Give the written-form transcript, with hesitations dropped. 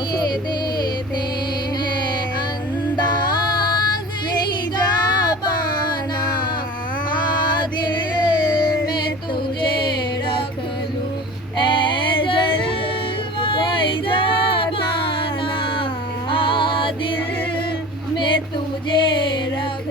ये देते हैं अंदाज ही जाबाना, आ दिल में तुझे रख लूं ऐ जलवाई जहाना, आ दिल में तुझे रख